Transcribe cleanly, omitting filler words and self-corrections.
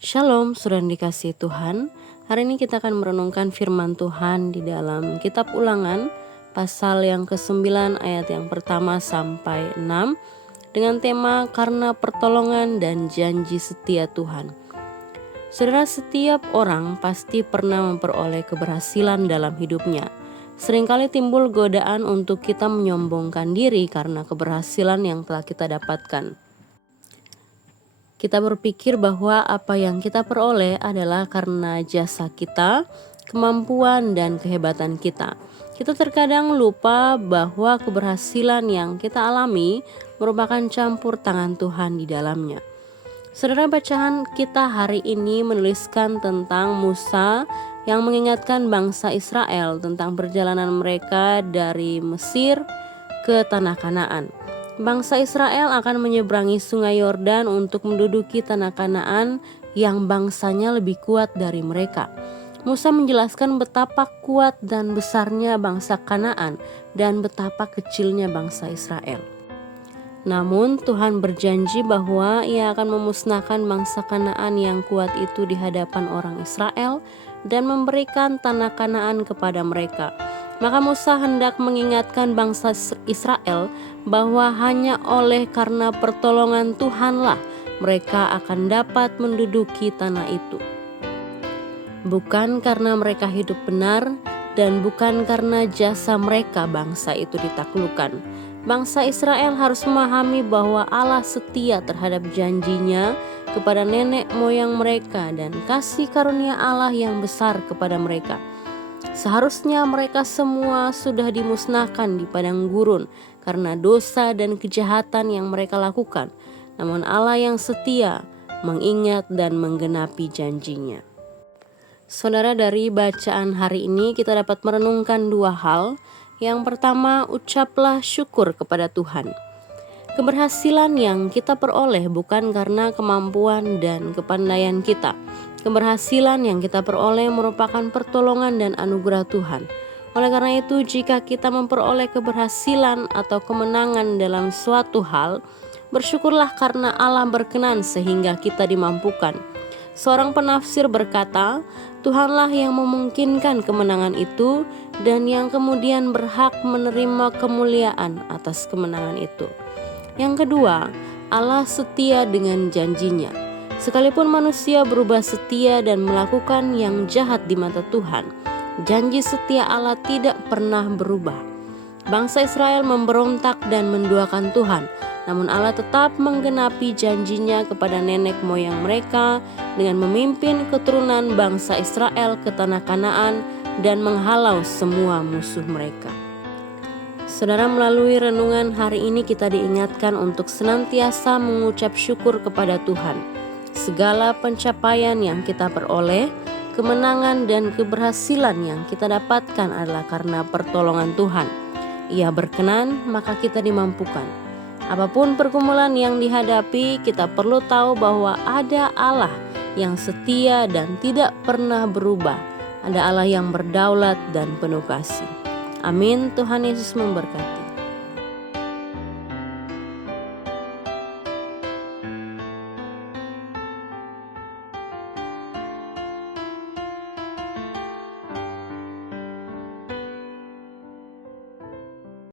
Shalom, saudara yang dikasihi Tuhan. Hari ini kita akan merenungkan firman Tuhan di dalam kitab Ulangan pasal yang ke-9 ayat yang pertama sampai 6 dengan tema karena pertolongan dan janji setia Tuhan. Saudara, setiap orang pasti pernah memperoleh keberhasilan dalam hidupnya. Seringkali timbul godaan untuk kita menyombongkan diri karena keberhasilan yang telah kita dapatkan. Kita berpikir bahwa apa yang kita peroleh adalah karena jasa kita, kemampuan, dan kehebatan kita. Kita terkadang lupa bahwa keberhasilan yang kita alami merupakan campur tangan Tuhan di dalamnya. Saudara, bacaan kita hari ini menuliskan tentang Musa yang mengingatkan bangsa Israel tentang perjalanan mereka dari Mesir ke tanah Kanaan. Bangsa Israel akan menyeberangi sungai Yordan untuk menduduki tanah Kanaan yang bangsanya lebih kuat dari mereka. Musa menjelaskan betapa kuat dan besarnya bangsa Kanaan dan betapa kecilnya bangsa Israel. Namun Tuhan berjanji bahwa Ia akan memusnahkan bangsa Kanaan yang kuat itu di hadapan orang Israel dan memberikan tanah Kanaan kepada mereka. Maka Musa hendak mengingatkan bangsa Israel bahwa hanya oleh karena pertolongan Tuhanlah mereka akan dapat menduduki tanah itu. Bukan karena mereka hidup benar dan bukan karena jasa mereka bangsa itu ditaklukkan. Bangsa Israel harus memahami bahwa Allah setia terhadap janjinya kepada nenek moyang mereka dan kasih karunia Allah yang besar kepada mereka. Seharusnya mereka semua sudah dimusnahkan di padang gurun karena dosa dan kejahatan yang mereka lakukan. Namun Allah yang setia mengingat dan menggenapi janjinya. Saudara, dari bacaan hari ini kita dapat merenungkan dua hal. Yang pertama, ucaplah syukur kepada Tuhan. Keberhasilan yang kita peroleh bukan karena kemampuan dan kepandaian kita. Keberhasilan yang kita peroleh merupakan pertolongan dan anugerah Tuhan. Oleh karena itu, jika kita memperoleh keberhasilan atau kemenangan dalam suatu hal, bersyukurlah karena Allah berkenan sehingga kita dimampukan. Seorang penafsir berkata, Tuhanlah yang memungkinkan kemenangan itu dan yang kemudian berhak menerima kemuliaan atas kemenangan itu. Yang kedua, Allah setia dengan janjinya. Sekalipun manusia berubah setia dan melakukan yang jahat di mata Tuhan, janji setia Allah tidak pernah berubah. Bangsa Israel memberontak dan menduakan Tuhan, namun Allah tetap menggenapi janjinya kepada nenek moyang mereka dengan memimpin keturunan bangsa Israel ke tanah Kanaan dan menghalau semua musuh mereka. Saudara, melalui renungan hari ini kita diingatkan untuk senantiasa mengucap syukur kepada Tuhan. Segala pencapaian yang kita peroleh, kemenangan dan keberhasilan yang kita dapatkan adalah karena pertolongan Tuhan. Ia berkenan, maka kita dimampukan. Apapun pergumulan yang dihadapi, kita perlu tahu bahwa ada Allah yang setia dan tidak pernah berubah. Ada Allah yang berdaulat dan penuh kasih. Amin. Tuhan Yesus memberkati.